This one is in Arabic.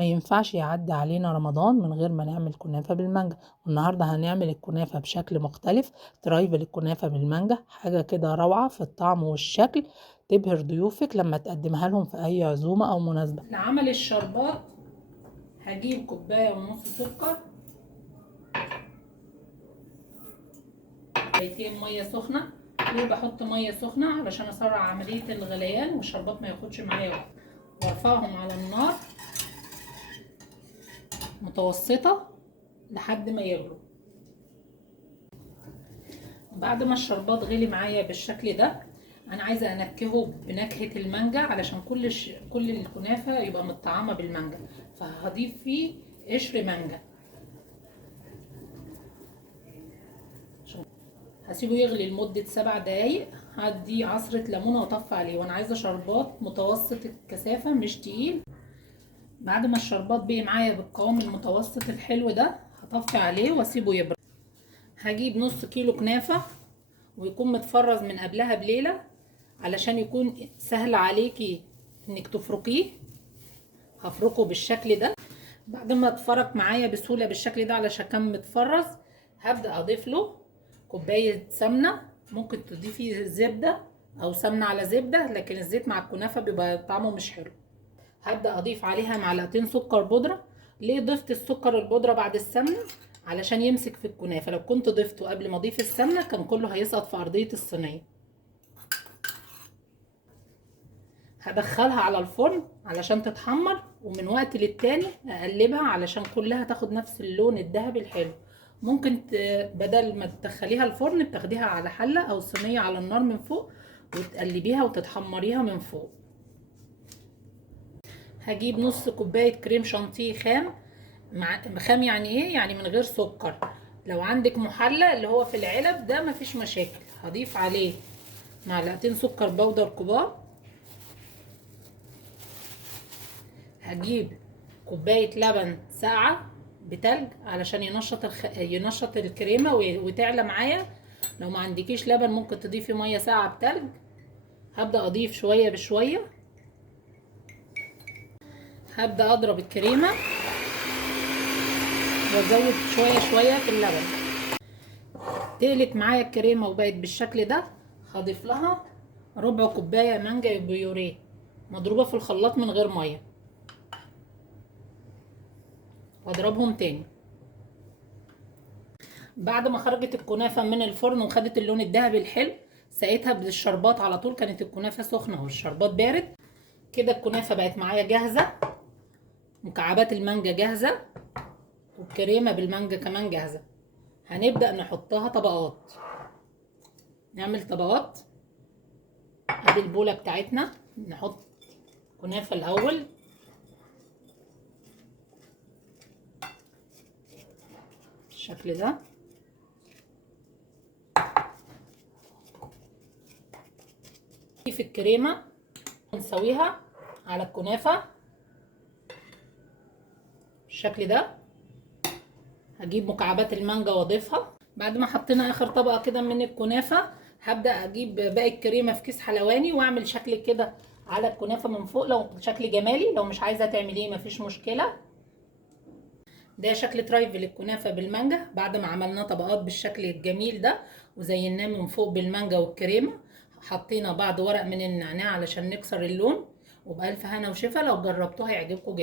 ما ينفعش يعدي علينا رمضان من غير ما نعمل كنافة بالمانجا. والنهاردة هنعمل الكنافة بشكل مختلف، ترايفل الكنافة بالمانجا، حاجة كده روعة في الطعم والشكل، تبهر ضيوفك لما تقدمها لهم في اي عزومة او مناسبة. لعمل الشربات هجيب كوباية ونص سكر، كوبايتين مية سخنة. ليه بحط مية سخنة؟ علشان اسرع عملية الغليان والشربات ما ياخدش معايا وقت. وارفعهم على النار متوسطة لحد ما يغلوا. بعد ما الشربات غلي معايا بالشكل ده، انا عايزه انكهه بنكهه المانجا علشان كل الكنافه يبقى متطعمه بالمانجا. فهضيف فيه قشر مانجا، هسيبه يغلي لمده 7 دقايق. هدي عصره ليمونه واطفي عليه، وانا عايزه شربات متوسط الكثافه مش تقيل. بعد ما الشربات بقي معايا بالقوام المتوسط الحلو ده، هطفي عليه واسيبه يبرد. هجيب نص كيلو كنافه ويكون متفرز من قبلها بليله علشان يكون سهل عليكي انك تفركيه. هفركه بالشكل ده. بعد ما اتفرك معايا بسهوله بالشكل ده علشان كان متفرز، هبدا اضيف له كوبايه سمنه. ممكن تضيفي زبده او سمنه على زبده، لكن الزيت مع الكنافه بيبقى طعمه مش حلو. هبدا اضيف عليها معلقتين سكر بودره. ليه ضفت السكر البودره بعد السمنه؟ علشان يمسك في الكنافه. لو كنت ضفته قبل ما اضيف السمنه كان كله هيسقط في ارضيه الصينيه. هدخلها على الفرن علشان تتحمر، ومن وقت للتاني اقلبها علشان كلها تاخد نفس اللون الذهبي الحلو. ممكن بدل ما تدخليها الفرن بتاخديها على حلة او صينية على النار من فوق وتقلبيها وتتحمريها من فوق. هجيب نص كوباية كريم شانتيه خام. خام يعني ايه؟ يعني من غير سكر. لو عندك محلى اللي هو في العلب ده مفيش مشاكل. هضيف عليه معلقتين سكر بودر كبار. هجيب كوباية لبن ساقعة بتلج علشان ينشط الكريمة وتعلى معايا. لو ما عندكيش لبن ممكن تضيفي مية ساقعة بتلج. هبدأ اضيف شوية بشوية. هبدأ اضرب الكريمة وازود شوية شوية في اللبن. تقلت معايا الكريمة وبقت بالشكل ده. هضيف لها ربع كوباية مانجا بيوريه مضروبة في الخلاط من غير مية، واضربهم تاني. بعد ما خرجت الكنافه من الفرن وخدت اللون الذهبي الحلو، سقيتها بالشربات على طول. كانت الكنافه سخنه والشربات بارد. كده الكنافه بقت معايا جاهزه. مكعبات المانجا جاهزه، والكريمه بالمانجا كمان جاهزه. هنبدا نحطها طبقات. نعمل طبقات. ادي البوله بتاعتنا. نحط كنافه الاول، بالشكل ده. في الكريمه نسويها على الكنافه بالشكل ده. هجيب مكعبات المانجا واضيفها. بعد ما حطينا اخر طبقه كده من الكنافه، هبدا اجيب باقي الكريمه في كيس حلواني واعمل شكل كده على الكنافه من فوق، لو شكل جمالي. لو مش عايزه تعمليه مفيش مشكله. ده شكل ترايفل الكنافه بالمانجا بعد ما عملناه طبقات بالشكل الجميل ده وزيناه من فوق بالمانجا والكريمه. حطينا بعض ورق من النعناع علشان نكسر اللون. وبألف هنا وشفا. لو جربتوها هيعجبكم جدا.